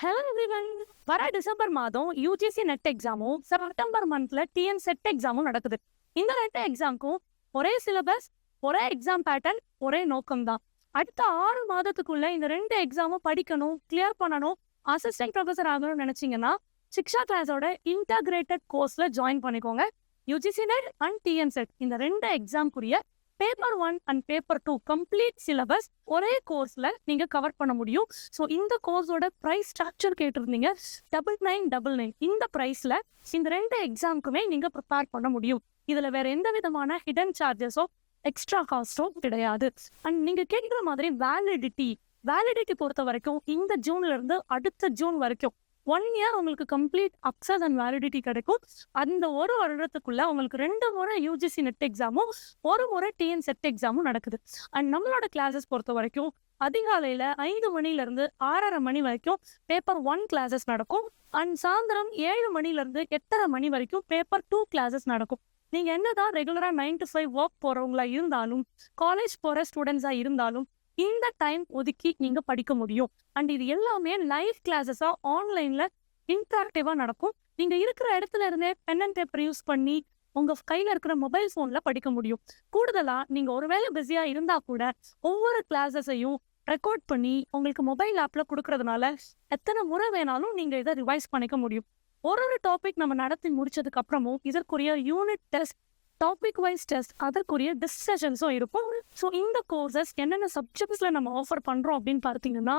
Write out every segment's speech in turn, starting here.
Hello everyone. வர December மாதம் UGC net எக்ஸாமும் September மந்த்ல டிஎன் செட் எக்ஸாமும் நடக்குது. இந்த 2 எக்ஸாமுக்கும் ஒரே சிலபஸ், ஒரே எக்ஸாம் பேட்டர்ன், ஒரே நோக்கம் தான். அடுத்த 6 மாதத்துக்குள்ள இந்த 2 எக்ஸாமும் படிக்கணும், கிளியர் பண்ணணும், அசிஸ்டன்ட் ப்ரொஃபஸர் ஆகணும்னு நினைச்சீங்கன்னா சிக்ஷா கிளாஸோட இன்டகிரேட்டட் கோர்ஸ்ல ஜாயின் பண்ணிக்கோங்க. UGC NET and TN SET இந்த 2 எக்ஸாம்க்குரிய paper 1 and paper 2 complete syllabus ஒரே கோர்ஸ்ல நீங்க கவர் பண்ண முடியும். ஸோ இந்த கோர்ஸோட ப்ரைஸ் ஸ்ட்ரக்சர் கேட்டிருந்தீங்க, 9999. இந்த ப்ரைஸ்ல இந்த 2 எக்ஸாமுக்குமே நீங்க ப்ரிப்பேர் பண்ண முடியும். இதுல வேற எந்த விதமான ஹிடன் சார்ஜஸோ எக்ஸ்ட்ரா காஸ்டோ கிடையாது. அண்ட் நீங்க கேட்கிற மாதிரி வேலிடிட்டி பொறுத்த வரைக்கும் இந்த ஜூன்ல இருந்து அடுத்த ஜூன் வரைக்கும் 1 இயர் உங்களுக்கு கம்ப்ளீட் அக்சஸ் அண்ட் வேலிடிட்டி கிடைக்கும். அந்த ஒரு வருடத்துக்குள்ள உங்களுக்கு 2 முறை யூஜிசி நெட் எக்ஸாமும் 1 முறை டிஎன் செட் எக்ஸாமும் நடக்குது. அண்ட் நம்மளோட கிளாஸஸ் பொறுத்த வரைக்கும் அதிகாலையில 5 மணில இருந்து 6:30 மணி வரைக்கும் பேப்பர் 1 கிளாஸஸ் நடக்கும். அண்ட் சாயந்தரம் 7 மணில இருந்து 8:30 மணி வரைக்கும் பேப்பர் 2 கிளாஸஸ் நடக்கும். நீங்க என்னதான் ரெகுலரா 9 to 5 ஒர்க் போறவங்களா இருந்தாலும், காலேஜ் போற ஸ்டூடெண்ட்ஸா இருந்தாலும் இந்த டைம் ஒதுக்கி நீங்க படிக்க முடியும். அண்ட் இது எல்லாமே லைவ் கிளாஸஸா ஆன்லைன்ல இன்டராக்டிவா நடக்கும். நீங்க இருக்கிற இடத்துல இருந்தே பென் அண்ட் பேப்பர் யூஸ் பண்ணி உங்க கையில இருக்கிற மொபைல் போன்ல படிக்க முடியும். கூடுதலா நீங்க ஒருவேளை பிஸியா இருந்தா கூட ஒவ்வொரு கிளாஸஸையும் ரெக்கார்ட் பண்ணி உங்களுக்கு மொபைல் ஆப்ல கொடுக்கறதுனால எத்தனை முறை வேணாலும் நீங்க இதை ரிவைஸ் பண்ணிக்க முடியும். ஒரு டாபிக் நம்ம நடத்தி முடிச்சதுக்கு அப்புறமும் இதற்குரிய unit test, topic wise test, அதற்குரிய டிஸ்கஷன்ஸும் இருக்கும். ஸோ இந்த கோர்சஸ் என்னென்ன சப்ஜெக்ட்ஸ்ல நம்ம ஆஃபர் பண்றோம் அப்படின்னு பார்த்தீங்கன்னா,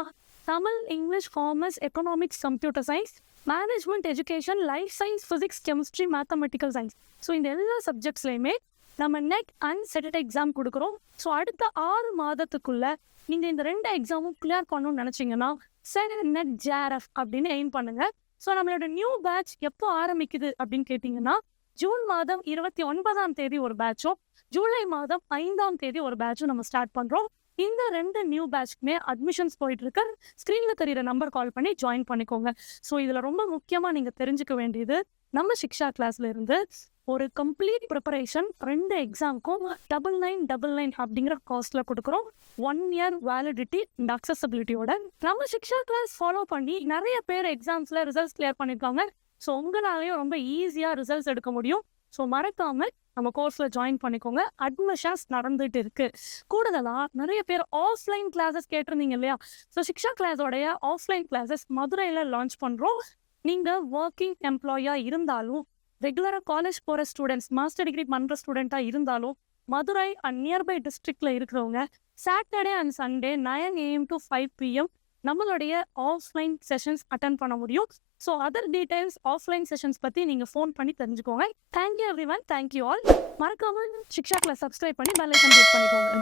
Tamil, English, commerce, economics, computer science, management, education, life science, physics, chemistry, mathematical science. So இந்த எல்லா சப்ஜெக்ட்ஸ்லையுமே நம்ம நெட் அண்ட் செட் எக்ஸாம் கொடுக்குறோம். ஸோ அடுத்த 6 மாதத்துக்குள்ள நீங்க இந்த 2 எக்ஸாமும் கிளியர் பண்ணணும்னு நினைச்சீங்கன்னா செட் நெட் ஜேஆர்எஃப் அப்படின்னு எய்ம் பண்ணுங்க. ஸோ நம்மளோட நியூ பேட்ச் எப்போ ஆரம்பிக்குது அப்படின்னு கேட்டீங்கன்னா, ஜூன் மாதம் 29ஆம் தேதி ஒரு பேட்சும், ஜூலை மாதம் 5ஆம் தேதி ஒரு பேட்சும் நம்ம ஸ்டார்ட் பண்றோம். இந்த 2 நியூ பேட்ச்க்குமே அட்மிஷன்ஸ் போயிட்டு இருக்கு. ஸ்கிரீன்ல தெரியுற நம்பர் கால் பண்ணி ஜாயின் பண்ணிக்கோங்க. ஸோ இதுல ரொம்ப முக்கியமா நீங்க தெரிஞ்சுக்க வேண்டியது, நம்ம சிக்ஷா கிளாஸ்ல இருந்து ஒரு கம்ப்ளீட் ப்ரிப்பரேஷன் 2 எக்ஸாமுக்கும் 9999 அப்படிங்கிற காஸ்ட்ல கொடுக்குறோம். 1 இயர் வேலிடிட்டி அண்ட் அக்சசபிலிட்டியோட நம்ம சிக்ஷா கிளாஸ் ஃபாலோ பண்ணி நிறைய பேர் எக்ஸாம்ஸ்ல ரிசல்ட்ஸ் கிளியர் பண்ணிருக்காங்க. ஸோ உங்களாலேயும் ரொம்ப ஈஸியாக ரிசல்ட்ஸ் எடுக்க முடியும். ஸோ மறக்காம நம்ம கோர்ஸ்ல ஜாயின் பண்ணிக்கோங்க. அட்மிஷன்ஸ் நடந்துட்டு இருக்கு. கூடுதலாக நிறைய பேர் ஆஃப்லைன் கிளாஸஸ் கேட்டிருந்தீங்க இல்லையா? ஸோ சிக்ஷா கிளாஸோடைய ஆஃப்லைன் கிளாஸஸ் மதுரையில் லான்ச் பண்ணுறோம். நீங்கள் ஒர்க்கிங் எம்ப்ளாயாக இருந்தாலும், ரெகுலராக காலேஜ் போகிற ஸ்டூடெண்ட்ஸ், மாஸ்டர் டிகிரி பண்ணுற ஸ்டூடெண்ட்டாக இருந்தாலும், மதுரை அண்ட் நியர்பை டிஸ்ட்ரிக்டில் இருக்கிறவங்க Saturday and Sunday 9 AM to 5 PM நம்மளுடைய ஆஃப்லைன் செஷன்ஸ் அட்டன் பண்ண முடியும். So other details, offline sessions பற்றி நீங்கள் ஃபோன் பண்ணி தெரிஞ்சுக்கோங்க. Thank you every one, thank you all. மறக்காமல் சிக்ஷா கிளாஸ் சப்ஸ்கிரைப் பண்ணி பெல் ஐகான் கிளிக் பண்ணிக்கோங்க.